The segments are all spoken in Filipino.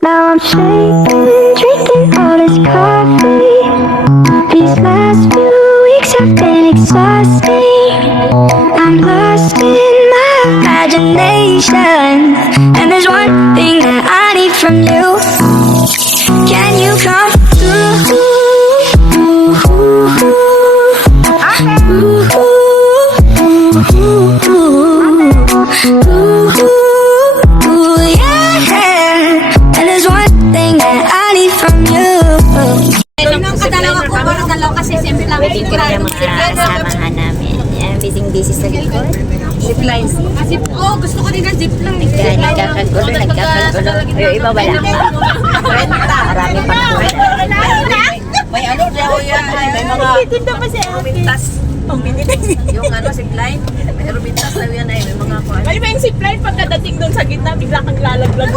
Now I'm shaking, drinking all this coffee. These last few weeks have been exhausting. I'm lost in my imagination, and there's one thing that I need from you. Can you come through? Yeah, and there's one thing that I need from you. Nung kadalawa ko, parang dalawa kasi siyempre lang Yung mga samahan namin. Yan, busy sa likod. Zipline. Gusto ko din ng zipline. Yan, nagkakagulo. Yung iba wala pa. Marami pa po. May ano daw yan. May mga rumintas. Yung ano, zipline. May rumintas daw yan ay may mga kuwan. May yung zipline pagkadating doon sa gitna, bigla kang lalaglag.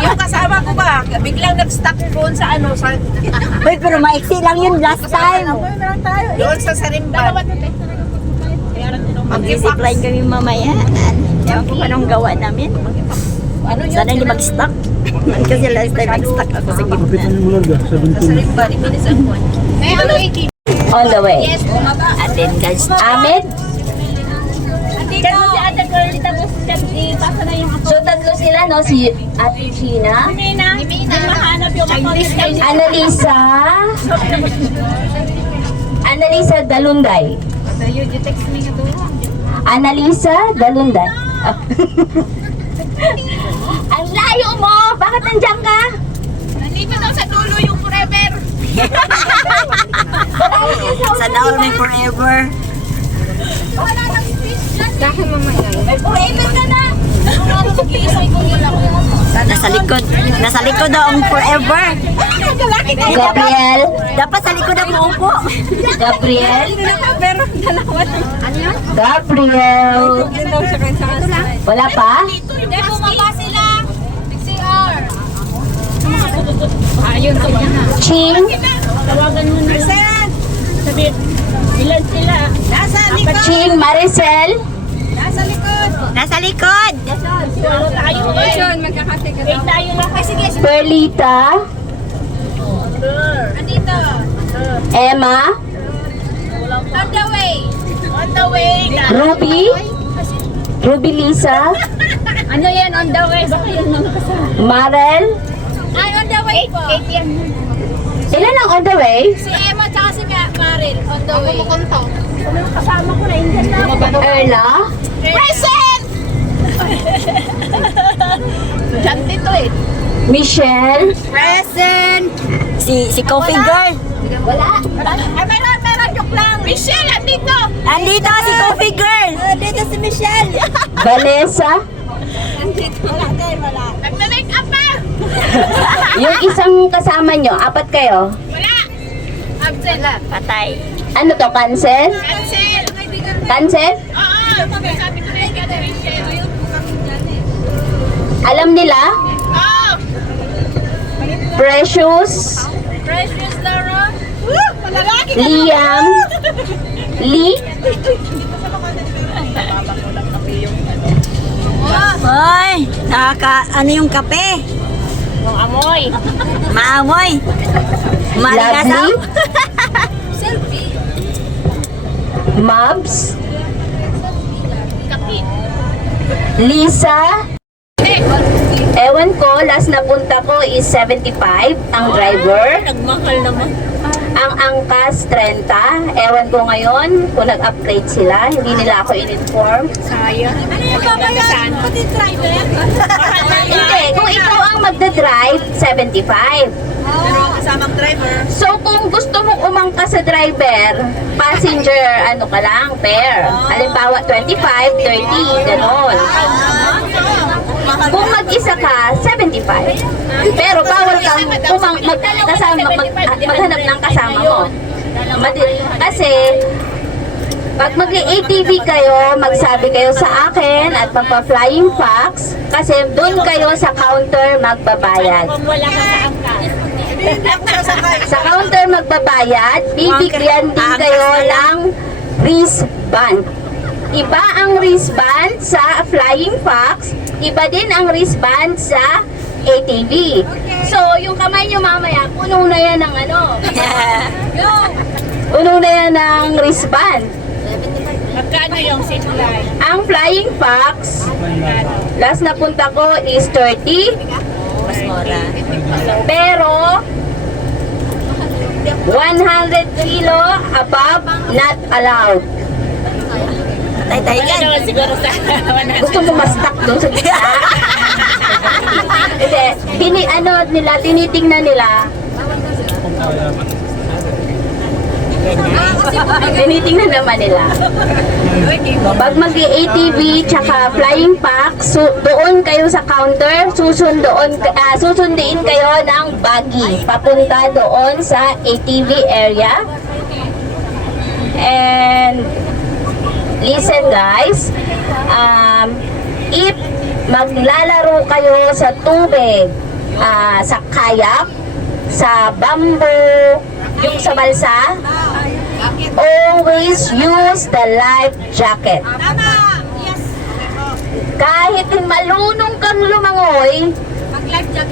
Yung kasama ko ba, biglang nag-stuck doon sa ano, sa Uy, pero maiksi lang yun last time. doon sa Sarimban. Mag-zipline kami mamaya. Ewan ko anong gawa namin. Ano yun? Sana hindi mag-stuck. Kasi last time nag-stuck ako sa gitna. Sa Sarimban, iminis ang kuwan. May ano, 18. On the way. Yes, bumaba. Attendance. Ahmed? Dito si Ate Girl, tapos ipasa na yung ako. So, tatlo sila, no? Si Ate Gina, Mina, hindi mahanap yung ako. Annalisa Dalunday. Annalisa Dalunday. Ang layo mo! Bakit nandiyan ka? Nandito daw sa dulo yung forever. Sana all may forever. Wala nang space dyan. May forever ka na! Nasa likod daw ang forever. Gabriel. Dapat sa likod ang uupo. Gabriel. Gabriel. Wala pa? Hindi, bumaba sila. CR. Ayun, Ching. tawagan mo na. Sabi, ilan sila? Ching Maricel. Nasa likod! Wala tayo eh. Wait tayo na. Sige, Perlita. andito. Emma. On the way. On the way. Ruby. Ruby Lisa. Ano yan, on the way? Baka yan mga kasama. Marel. Ay, on the way po. 8 yan. Ilan ang on the way? Si Emma tsaka si Maril, on the way. Ako kukunto. Kasama ko na, hindi na. Erla. Present! Diyan dito eh. Michelle. Present! Si Coffee Girl. Wala. Ay, meron, joke lang. Michelle, andito. Andito si Coffee Girl. Dito si Michelle! Vanessa. Nagme-make up pa. Yung isang kasama nyo, apat kayo. Wala. Absent. Patay. Ano to, cancel? Cancel. Cancel? Oo. Sabi ko na yung gano'n, Michelle. Alam nila? Oo. Precious. Precious Laura. Lalaki. Liam. Lee. Hoy! Ano yung kape? Yung amoy. Maamoy! Lovely. Selfie. Mabs. Kapit. Lisa. Ewan ko, last na punta ko is 75 ang driver. Nagmahal naman. Ang angkas 30. Ewan ko ngayon kung nag-upgrade sila. Hindi nila ako in-inform. Sayang. Ano yung babayaran? Pati driver? Hindi, kung ikaw ang magda-drive, 75. Pero kasamang driver. So kung gusto mong umangkas sa driver, passenger, ano ka lang, pair. Halimbawa, 25, 30, ganon. Kung mag-isa ka, 75. Pero bawal kang maghanap ng kasama mo. Kasi, pag mag-ATV kayo, magsabi kayo sa akin at magpa-flying fox, kasi doon kayo sa counter magbabayad. Kung wala ka sa angkas. Sa counter magbabayad, bibigyan din kayo ng wristband. Iba ang wristband sa Flying Fox, iba din ang wristband sa ATV. So, yung kamay nyo mamaya, puno na yan ng ano? Puno na yan ng wristband. Magkano yung zipline? Ang flying fox, last na punta ko is 30. Mas mura. Pero, 100 kilo above, not allowed. Tay-tay Wala naman siguro sa Gusto mo ma-stuck doon sa gitna? Hindi, tinitingnan nila. Tinitingnan naman nila. Pag mag-ATV tsaka flying fox, doon kayo sa counter, susundiin kayo ng buggy papunta doon sa ATV area. And listen guys, if maglalaro kayo sa tubig, sa kayak, sa bamboo, yung sa balsa, always use the life jacket. Kahit malunong kang lumangoy,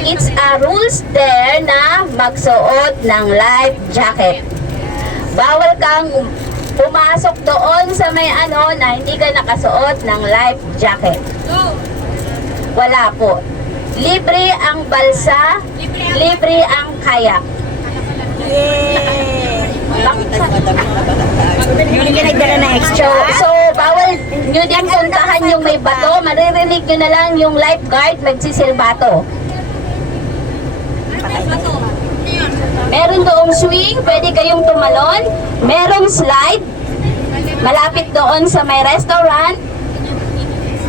it's a rules there na magsuot ng life jacket. Bawal kang pumasok doon sa may na hindi ka nakasuot ng life jacket. Wala po. Libre ang balsa, libre ang kayak. So, bawal nyo din puntahan yung may bato. Maririnig nyo na lang yung lifeguard magsisilbato. Meron doong swing, pwede kayong tumalon. Merong slide, malapit doon sa may restaurant.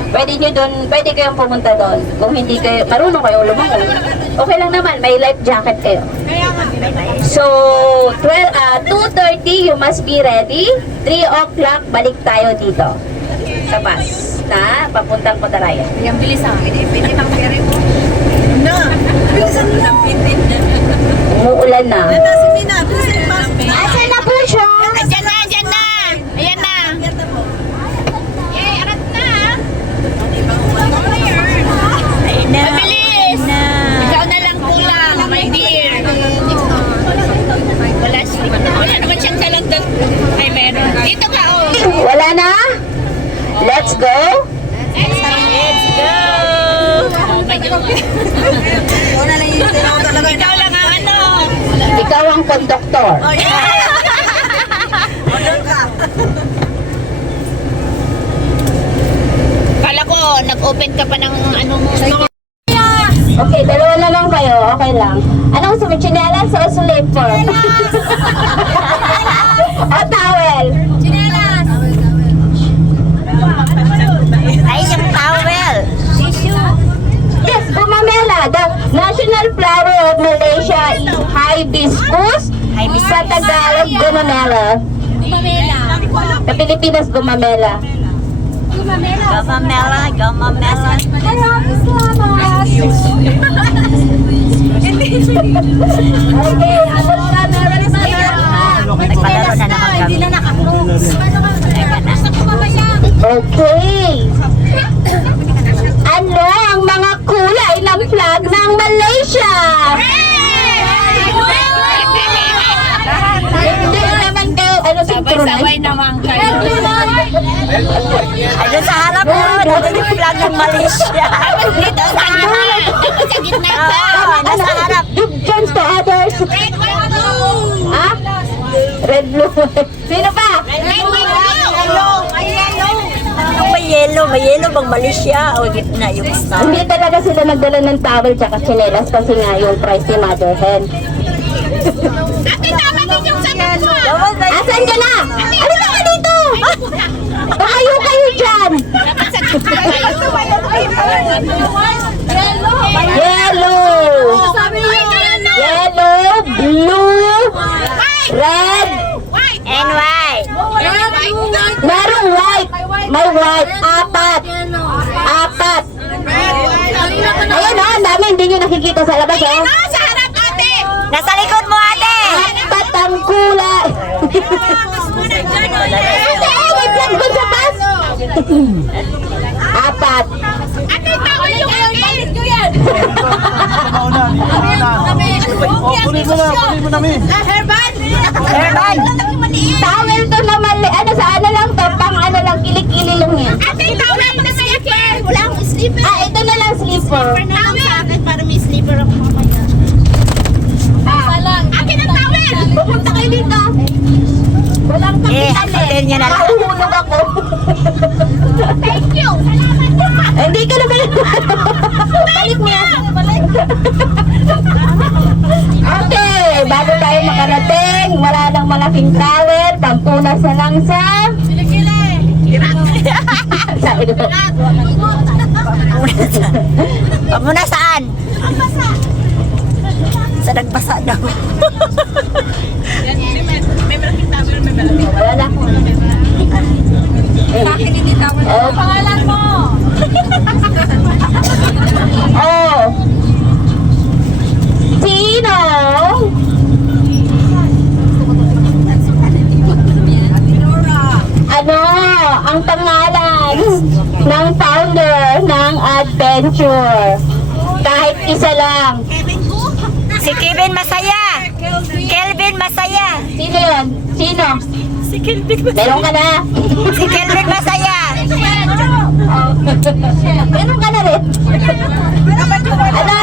Pwede kayong pumunta doon. Kung hindi kayo, marunong kayo lumangoy. Okay lang naman, may life jacket kayo. So, 2:30, you must be ready. 3 o'clock, balik tayo dito. Sa bus na papuntang Cotaraya. Yung bilis ah. Umuulan na. Asan na po siya? Ayan na, ayan na. Ayan na. Eh, arat na. Mabilis. Ikaw na lang kulang, my dear. Wala naman siyang salagdag. Ay, meron. Dito ka, oh. Wala na? Let's go? Let's go. Oh, medyo. Ikaw lang ang ano. Ikaw ang konduktor. Kala ko, nag-open ka pa ng ano mo. Okay, dalawa na lang kayo. Okay lang. Anong gusto mo? Chinelas o slipper? O towel? Chinelas. Ay, yung towel. Yes, gumamela. The national flower of Malaysia is hibiscus. Sa Tagalog, gumamela. Pamela. Sa Pilipinas, gumamela. Gamamela, gamamela. Maraming salamat. Okay, Aurora, meron na Nagpalaro na naman kami. Okay. Ano ang mga kulay ng flag ng Malaysia? Hindi naman kayo, Sabay-sabay naman kayo. Ayun sa harap mo, nandun yung flag ng Malaysia. Dito sa harap. Sa gitna ka. Nasa harap. Give chance to others. Red, white, blue. Ha? Red, blue. Sino pa? Red, white, blue. Ay, yellow. May yellow bang Malaysia? O gitna yung star. Hindi talaga sila nagdala ng towel tsaka chinelas kasi nga yung price ni Mother Hen. Ate, tama din yung sagot mo. Asan ka na? Ano ba ka dito? Pahayo kayo dyan! Yellow! Yellow, blue, red, And white. merong white. May white. Apat. Ayun o, ang dami. Hindi nyo nakikita sa labas o. Sa harap, ate. Nasa likod mo, ate. Apat ang kulay. Ate, wait lang doon sa bus. Apat. Ate, tawal yung akin. Kunin mo na mi. Herban! Herban! Towel to na mali. Ano, sa ano lang to? Pang ano lang, kilikili lang yan. Ate, tawag na sa akin! Wala akong slipper. Ah, ito na lang slipper. Na lang sa akin para may slipper ako mamaya. Akin ang tawel! Pupunta kayo dito. Walang kapitan hotel niya na lang. Mahuhulog ako. Thank you! Salamat po! Hindi ka na balik. Balik mo yan. Okay, bago tayo makarating, wala nang malaking towel, pampunas na lang sa... sa ilo. Muna saan? Sa nagpasa daw. Wala na ako. Sa akin hindi tawag. Oh. Pangalan mo. Oh. Sino? Ano ang pangalan ng founder ng adventure? Kahit isa lang. Si Kevin Masaya. Kelvin Masaya. Sino yun? Sino? Si Kelvin Masaya. Meron ka na. Si Kelvin Masaya. Meron ka na rin. Ano?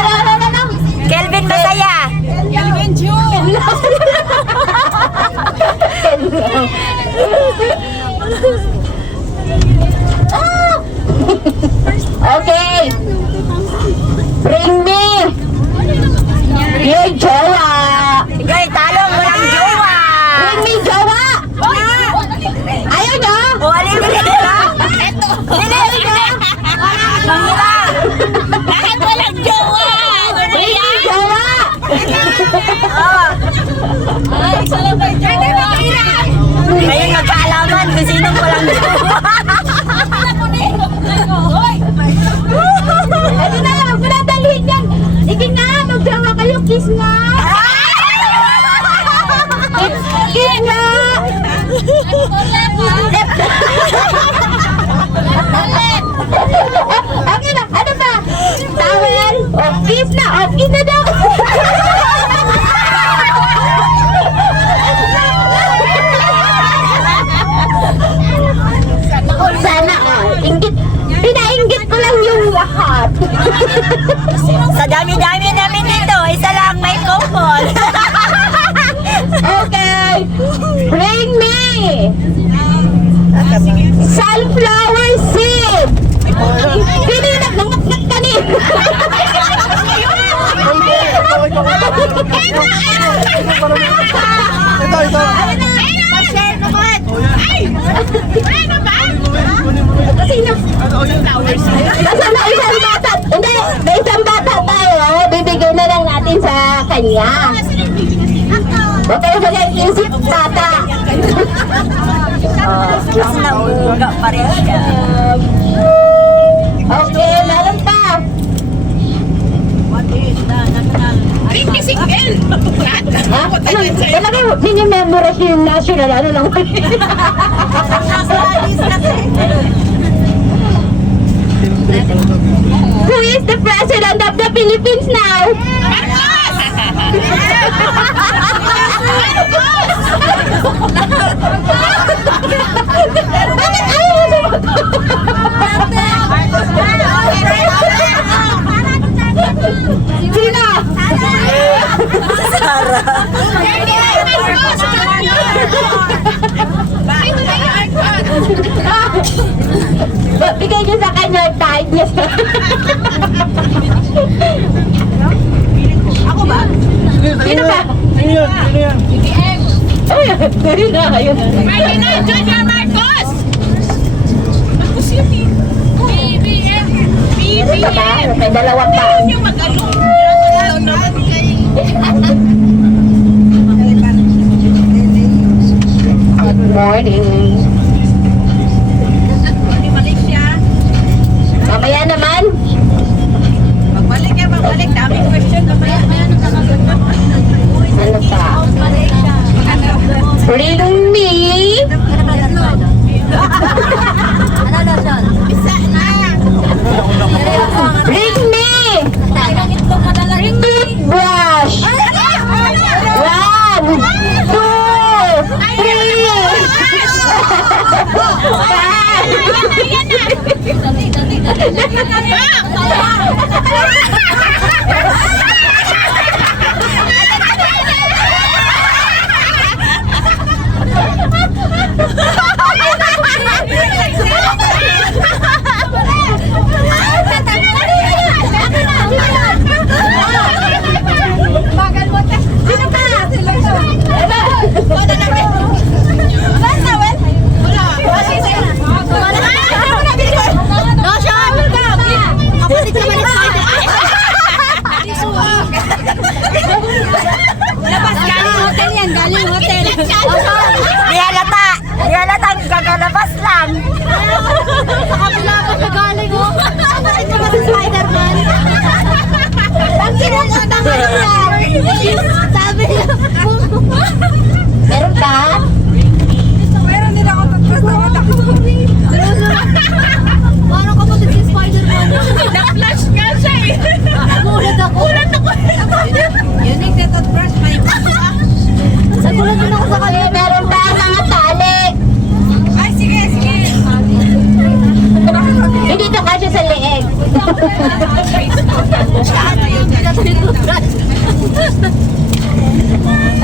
Kelvin Masaya. Kelvin June. Okay. Bring me your jowa. Ikaw talong walang jowa. Bring me jowa. Ayaw nyo? O alin mo dito. Ayaw nyo? Mangira. Lahat walang jowa! Bring me jowa. Ay, sala ba jowa? Ngayon magkaalaman kung sinong walang jowa. Ano na, huwag mo na dalhin yan. Sige nga, magjowa kayo. Kiss nga. Kiss nga. Okay na, ano ba? Towel? Oh, kiss na. Oh, kiss na daw. Sana all. Inggit. Pinainggit ko lang yung lahat. Sa dami-dami namin dito, isa lang may couple. Okay. Bring me sunflower seed. Pininag ng kanin. Ito. Sino? Basta na isang bata. Hindi, may isang bata tayo. Bibigay na lang natin sa kanya. Huwag kayo mag-iisip, bata. Mas nauga pa rin siya. Okay, meron pa. Ha? Ano? Talaga, nini-memorize yung national, ano lang. Who is the president of the Philippines now? Bakit ayaw mo Sino? Sara. Bigay niyo sa kanya yung tag niya. Ako ba? Sino ba? Sino yan? Oh, gari na kayo. Martina Junior Marcos! Marcos yun eh. BBM! Ito ba? May dalawa pa. Yung mag-ano. Good morning. Balik siya. Mamaya naman. Magbalik ka, magbalik. Daming question. Mamaya. Ano pa? Bring me. Isa na! Bring me.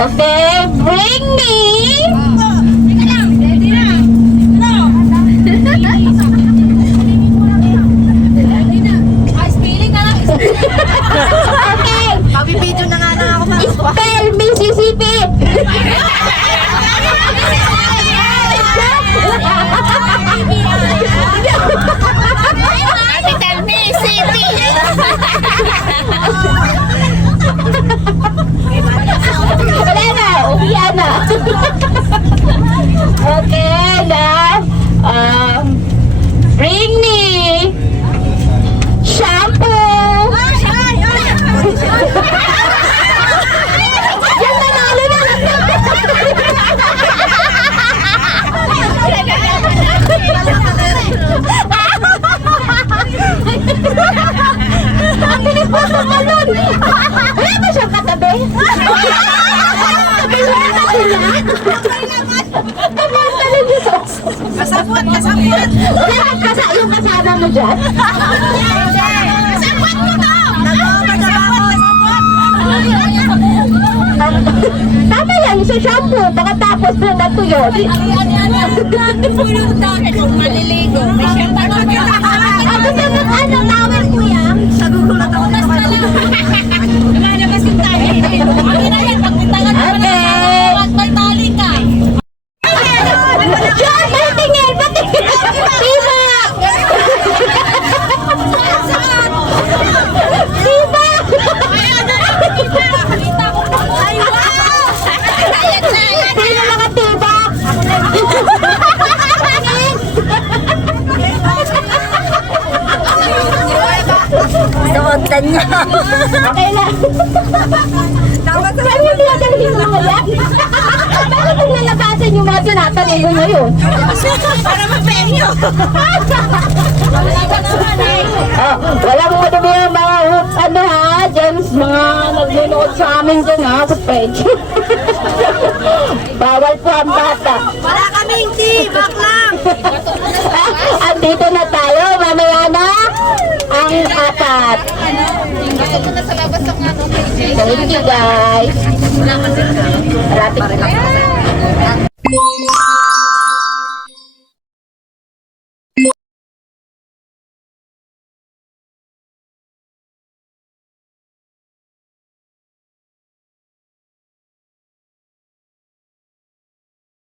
Okay, bring me. Teka lang. Ready na. Ready na. Ay, spelling na lang. Okay, Mabibidyo na nga lang ako ma. spell Mississippi. Capital me, city. Wala na, uwian na. Okay, last. Bring me shampoo. Yan, nanalo na. Ang bilis mo sa balon. Wala ba siyang katabi? Katabi mo na sila. Tamaan ka lang dito. Kasabot. Wala yung kasama mo dyan? Kasabot mo to. Tama yan, sa shampoo. Pagkatapos na natuyo. Maliligo. May siyempre na Gusto mo ano, towel kuya? Nagugulat ako na Lumalabas yung tayo. Akin na yan. Pagpuntangan mo na sa may tali ka. Diyan, patingin, patingin. Diba? Diba? Kita ko pa. Ay, wow! Ayan na. Sino nakatibak? Suotan niya. Okay na. Saan yung dinadalhin mo yan? Bakit naglalabasan yung mga tinatanong mo ngayon? Para ma-premyo. Walang madumi yung mga ano ha, James, mga nagnunood sa amin dyan ha, sa page. Bawal po ang bata. Wala kaming tea. Back lang. Andito na tayo, mamaya na ang apat. Thank you guys. Malapit na.